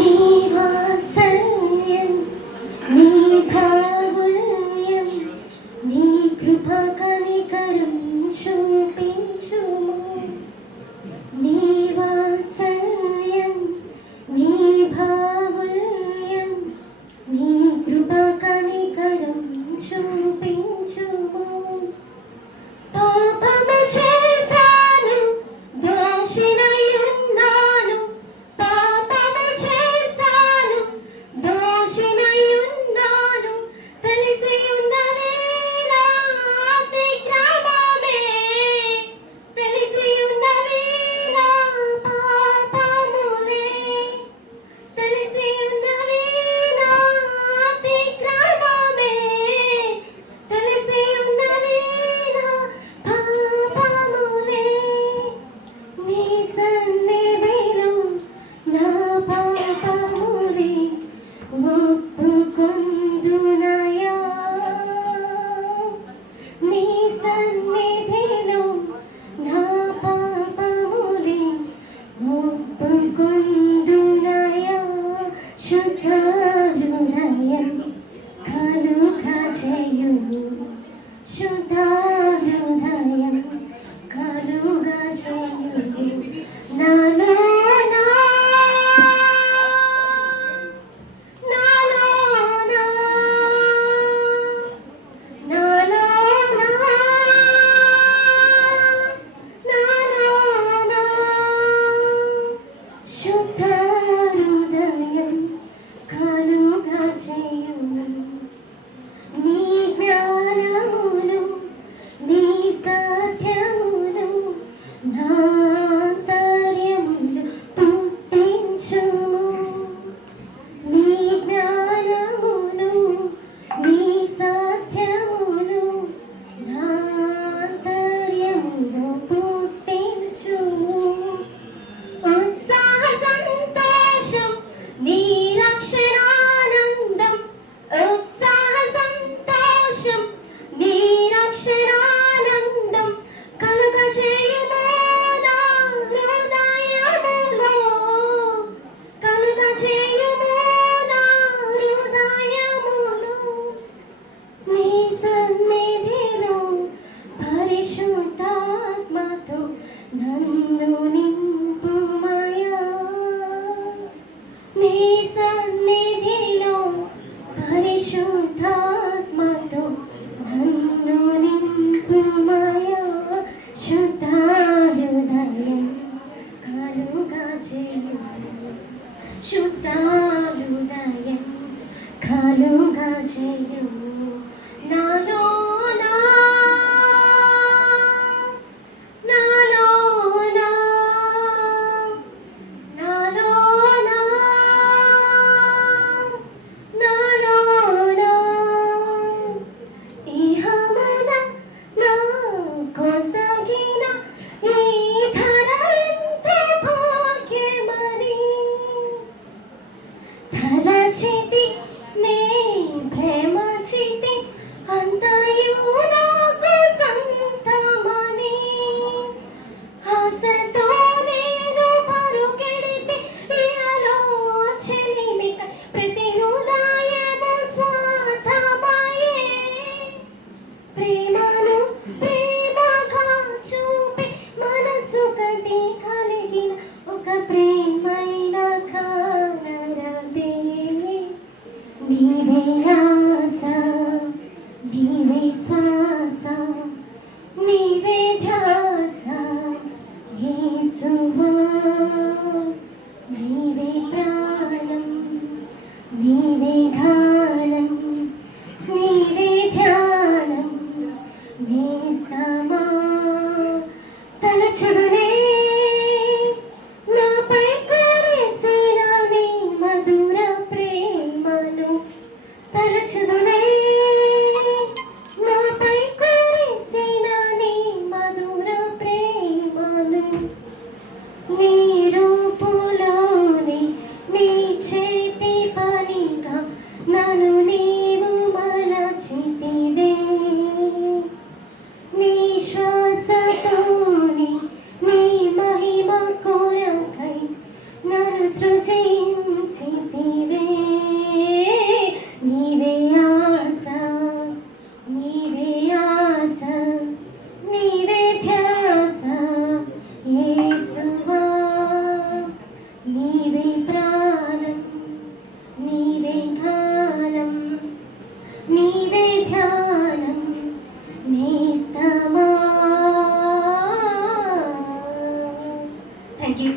నీ వాత్సల్యం నీ బాహుల్యం నీ కృపా కనికరం చూపించుము నీ వాత్సల్యం నీ బాహుల్యం నీ కృపా కనికరం చూపించుము పాపము చేశాను దోషినయున్నాను పాపము చేశాను దోషినయున్నాను తెలిసి ఉన్నవే నా అతిక్రమమే తెలిసి ఉన్నవే నా పాపములే తెలిసి ఉన్నవే నా అతిక్రమమే తెలిసి ఉన్నవే నా పాపములే నీ సన్నిధిలో నా పాపములే ఒప్పుకొందునయా నీ సన్నిధిలో నా పాపములే ఒప్పుకొందునయా శుద్ధ హృదయం కలుగజేయుము శుద్ధ హృదయం కలుగజేయుము నాలో శుద్ధ హృదయం కలుగజేయుము నీ జ్ఞానమును నీ సత్యమును నా అంతర్యములో పుట్టించుము నీ జ్ఞానమును నీ సత్యమును నా అంతర్యములో పుట్టించుము ఉత్సాహ సంతోషం నీ రక్షణానందం ఉత్సాహ సంతోషం నీ రక్షణానందం కలుగజేయుము నా హృదయములో కలుగజేయుము నా హృదయములో నీ సన్నిధిలో పరిశుద్ధాత్మతో నన్ను నింపుమయా నీ సన్నిధిలో పరిశుద్ధాత్మతో నన్ను నింపుమయా శుద్ధ హృదయం కలుగజేయుము శుద్ధ హృదయం కలుగజేయుము నాలో తలచితి నే ప్రేమ చితి అంతయు నాకు సంతమని ఆశతో నేను పరుగెడితి ఇహలో చెలిమిక ప్రతి హృదయము స్వార్థమయే ప్రేమను ప్రేమగా చూపి మనసు కటి కలిగిన ఒక ప్రేమైన కాలరవే నీవే ఆశ నీవే శ్వాస నీవే ధ్యాస యేసువా నీవే ప్రాణం నీవే గానం నీవే ధ్యానం నేస్తమా తలచుడునే నాపై కురిసిన నీ మధుర ప్రేమను తలచుడునే నాపై కురిసిన నీ మధుర ప్రేమను నీ రూపులోని నీ చేతి పనిగా నన్ను నీవు మలచితివే నీ శ్వాసతోని నీ మహిమ కొరకై నన్ను సృజించితివే నిలిచితివే నీవే ఆశ నీవే ఆశ నీవే ధ్యాస యేసువా నీవే ప్రాణం నీవే గానం నీవే ధ్యానం నేస్తమా. Thank you.